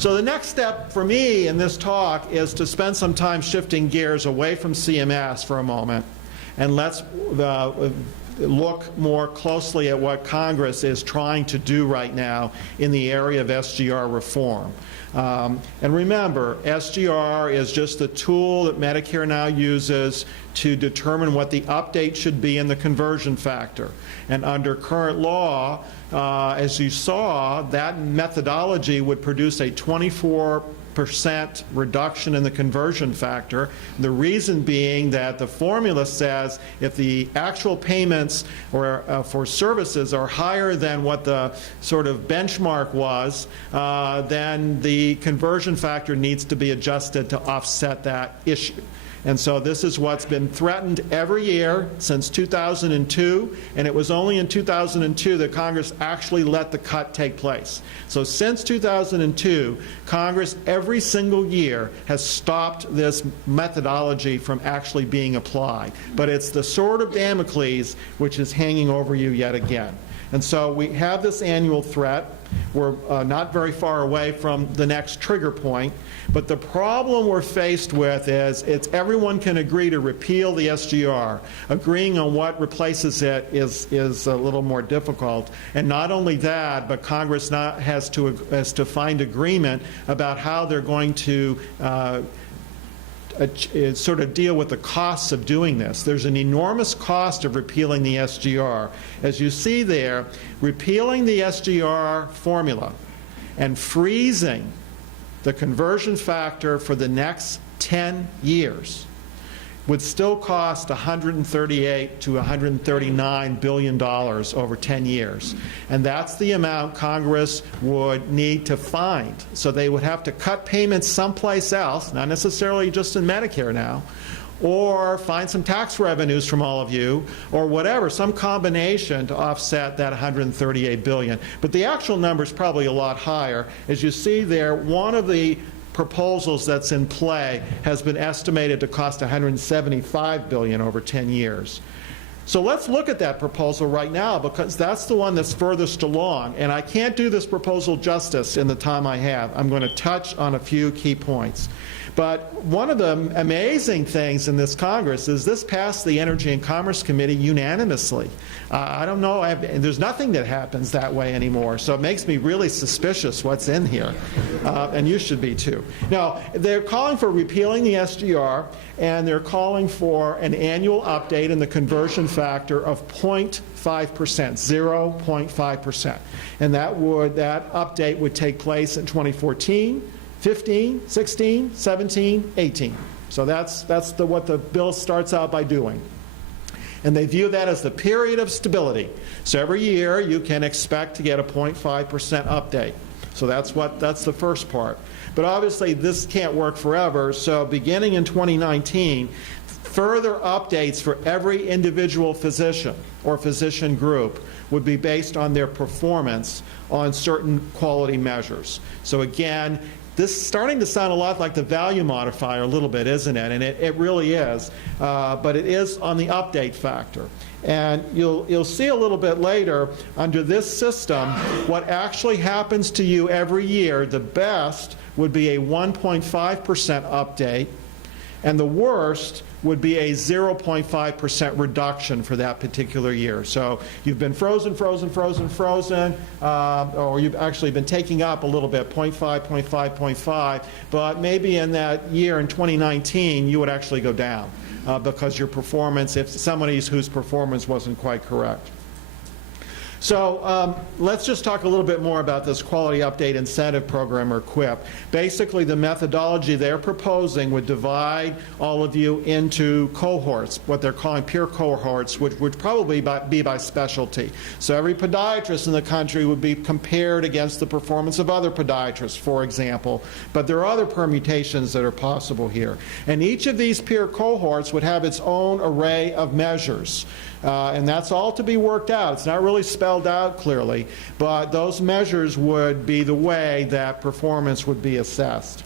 So the next step for me in this talk is to spend some time shifting gears away from CMS for a moment, and let's look more closely at what Congress is trying to do right now in the area of SGR reform. And remember, SGR is just the tool that Medicare now uses to determine what the update should be in the conversion factor. And under current law, as you saw, that methodology would produce a 24% reduction in the conversion factor. The reason being that the formula says if the actual payments or for services are higher than what the sort of benchmark was, then the conversion factor needs to be adjusted to offset that issue. And so this is what's been threatened every year since 2002, and it was only in 2002 that Congress actually let the cut take place. So since 2002, Congress every single year has stopped this methodology from actually being applied. But it's the sword of Damocles which is hanging over you yet again. And so we have this annual threat. We're not very far away from the next trigger point. But the problem we're faced with is everyone can agree to repeal the SGR. Agreeing on what replaces it is a little more difficult. And not only that, but Congress has to find agreement about how they're going to sort of deal with the costs of doing this. There's an enormous cost of repealing the SGR. As you see there, repealing the SGR formula and freezing the conversion factor for the next 10 years would still cost $138 to $139 billion over 10 years. And that's the amount Congress would need to find. So they would have to cut payments someplace else, not necessarily just in Medicare now, or find some tax revenues from all of you, or whatever, some combination to offset that $138 billion. But the actual number is probably a lot higher. As you see there, one of the proposals that's in play has been estimated to cost $175 billion over 10 years. So let's look at that proposal right now, because that's the one that's furthest along. And I can't do this proposal justice in the time I have. I'm going to touch on a few key points. But one of the amazing things in this Congress is this passed the Energy and Commerce Committee unanimously. I don't know, there's nothing that happens that way anymore, so it makes me really suspicious what's in here, and you should be too. Now, they're calling for repealing the SGR, and they're calling for an annual update in the conversion factor of 0.5%, 0.5%. And that update would take place in 2014, 15, 16, 17, 18. So that's what the bill starts out by doing. And they view that as the period of stability. So every year you can expect to get a 0.5% update. So that's the first part. But obviously this can't work forever, so beginning in 2019, further updates for every individual physician or physician group would be based on their performance on certain quality measures. So again, this is starting to sound a lot like the value modifier a little bit, isn't it? And it really is, but it is on the update factor. And you'll see a little bit later, under this system, what actually happens to you every year, the best would be a 1.5% update, and the worst would be a 0.5% reduction for that particular year. So you've been frozen, or you've actually been taking up a little bit, 0.5, 0.5, 0.5, but maybe in that year in 2019 you would actually go down because your performance, if somebody whose performance wasn't quite correct. So let's just talk a little bit more about this Quality Update Incentive Program, or QUIP. Basically, the methodology they're proposing would divide all of you into cohorts, what they're calling peer cohorts, which would probably be by specialty. So every podiatrist in the country would be compared against the performance of other podiatrists, for example. But there are other permutations that are possible here. And each of these peer cohorts would have its own array of measures. And that's all to be worked out. It's not really spelled out clearly, but those measures would be the way that performance would be assessed.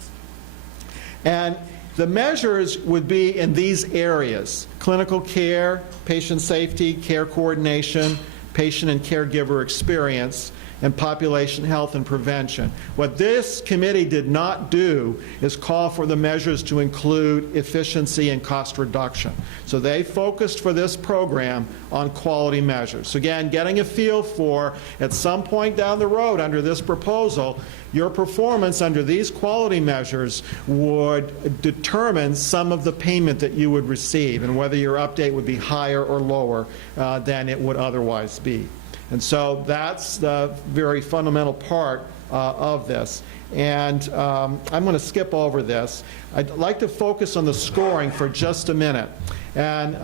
And the measures would be in these areas: clinical care, patient safety, care coordination, patient and caregiver experience, and population health and prevention. What this committee did not do is call for the measures to include efficiency and cost reduction. So they focused for this program on quality measures. So again, getting a feel for, at some point down the road under this proposal, your performance under these quality measures would determine some of the payment that you would receive and whether your update would be higher or lower than it would otherwise be. And so that's the very fundamental part of this. And I'm going to skip over this. I'd like to focus on the scoring for just a minute. And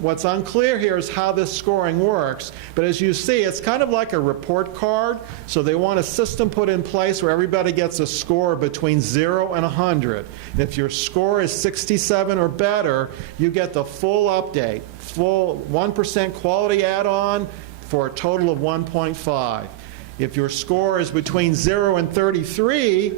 what's unclear here is how this scoring works. But as you see, it's kind of like a report card. So they want a system put in place where everybody gets a score between 0 and 100. And if your score is 67 or better, you get the full update, full 1% quality add-on for a total of 1.5. If your score is between 0 and 33,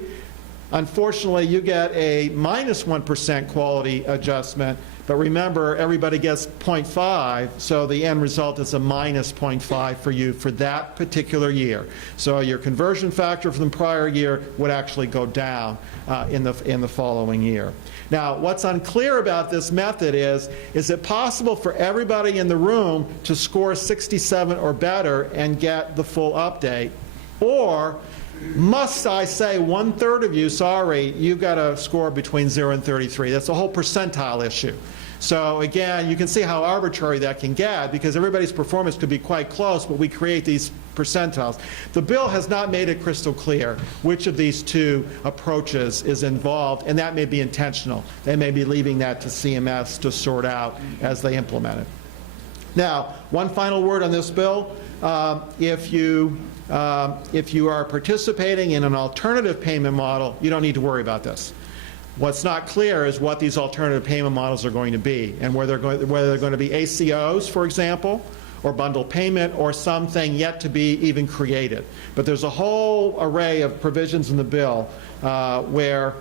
unfortunately, you get a minus 1% quality adjustment. But remember, everybody gets 0.5, so the end result is a minus 0.5 for you for that particular year. So your conversion factor from the prior year would actually go down in the following year. Now, what's unclear about this method is it possible for everybody in the room to score 67 or better and get the full update? Or must I say 1/3 of you, sorry, you've got a score between 0 and 33. That's a whole percentile issue. So again, you can see how arbitrary that can get because everybody's performance could be quite close, but we create these percentiles. The bill has not made it crystal clear which of these two approaches is involved, and that may be intentional. They may be leaving that to CMS to sort out as they implement it. Now, one final word on this bill. If you are participating in an alternative payment model, you don't need to worry about this. What's not clear is what these alternative payment models are going to be and whether they're going to be ACOs, for example, or bundle payment, or something yet to be even created. But there's a whole array of provisions in the bill where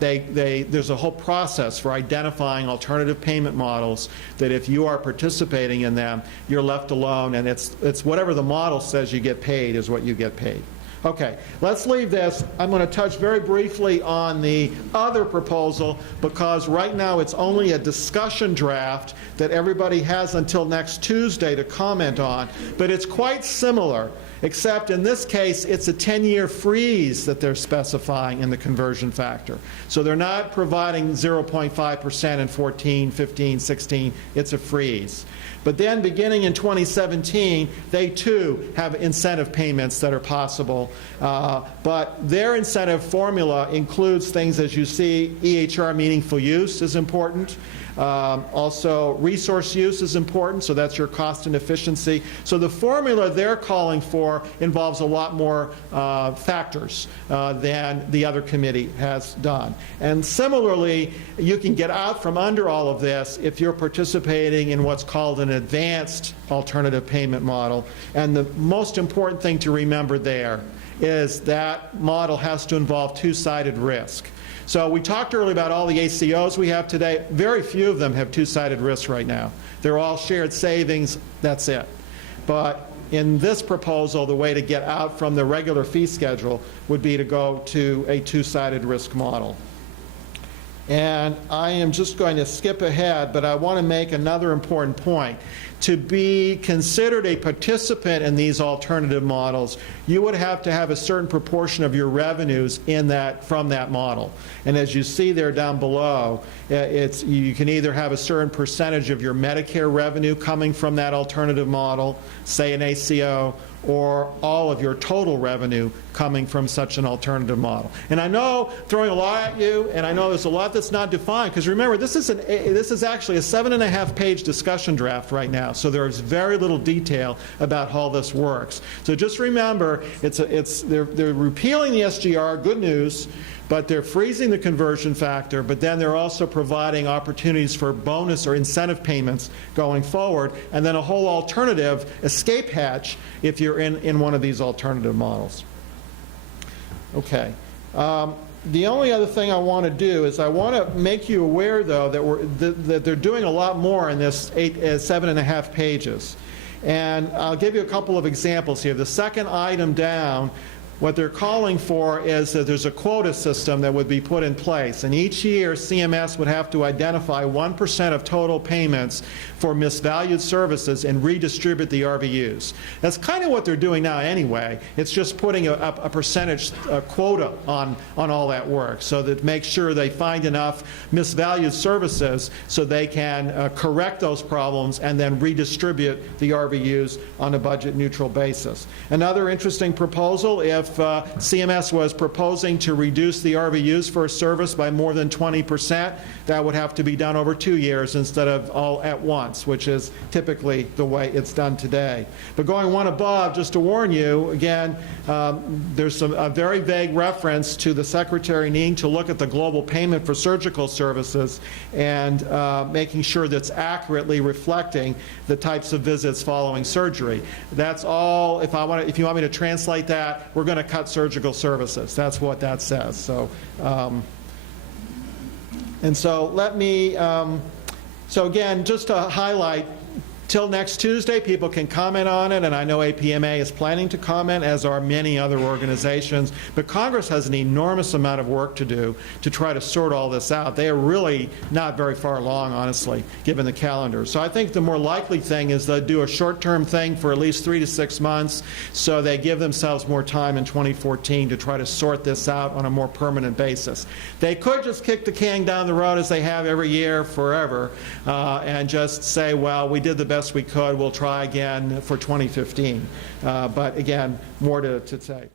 there's a whole process for identifying alternative payment models that if you are participating in them, you're left alone, and it's whatever the model says you get paid is what you get paid. Okay, let's leave this. I'm going to touch very briefly on the other proposal because right now it's only a discussion draft that everybody has until next Tuesday to comment on. But it's quite similar, except in this case it's a 10-year freeze that they're specifying in the conversion factor. So they're not providing 0.5% in 14, 15, 16. It's a freeze. But then beginning in 2017, they too have incentive payments that are possible. But their incentive formula includes things, as you see, EHR meaningful use is important. Also, resource use is important, so that's your cost and efficiency. So the formula they're calling for involves a lot more factors than the other committee has done. And similarly, you can get out from under all of this if you're participating in what's called an advanced alternative payment model. And the most important thing to remember there is that model has to involve two-sided risk. So we talked earlier about all the ACOs we have today. Very few of them have two-sided risk right now. They're all shared savings. That's it. But in this proposal, the way to get out from the regular fee schedule would be to go to a two-sided risk model. And I am just going to skip ahead, but I want to make another important point. To be considered a participant in these alternative models, you would have to have a certain proportion of your revenues from that model. And as you see there down below, you can either have a certain percentage of your Medicare revenue coming from that alternative model, say an ACO, or all of your total revenue coming from such an alternative model. And I know throwing a lot at you, and I know there's a lot that's not defined, because remember, this is actually a 7.5-page discussion draft right now, so there's very little detail about how this works. So just remember, they're repealing the SGR, good news, but they're freezing the conversion factor, but then they're also providing opportunities for bonus or incentive payments going forward, and then a whole alternative escape hatch if you're in one of these alternative models. Okay. The only other thing I want to do is I want to make you aware, though, that they're doing a lot more in this 7.5 pages. And I'll give you a couple of examples here. The second item down, what they're calling for is that there's a quota system that would be put in place, and each year CMS would have to identify 1% of total payments for misvalued services and redistribute the RVUs. That's kind of what they're doing now anyway. It's just putting a percentage quota on all that work, so that make sure they find enough misvalued services so they can correct those problems and then redistribute the RVUs on a budget neutral basis. Another interesting proposal, if CMS was proposing to reduce the RVUs for a service by more than 20%, that would have to be done over 2 years instead of all at once, which is typically the way it's done today. But going one above, just to warn you, again, there's a very vague reference to the Secretary needing to look at the global payment for surgical services and making sure that's accurately reflecting the types of visits following surgery. That's all. If you want me to translate that, we're going to cut surgical services. That's what that says. So, and so let me, so again, just to highlight, till next Tuesday, people can comment on it, and I know APMA is planning to comment, as are many other organizations. But Congress has an enormous amount of work to do to try to sort all this out. They are really not very far along, honestly, given the calendar. So I think the more likely thing is they'll do a short-term thing for at least 3 to 6 months, so they give themselves more time in 2014 to try to sort this out on a more permanent basis. They could just kick the can down the road as they have every year forever and just say, well, we did the best we could, we'll try again for 2015. But again, more to say.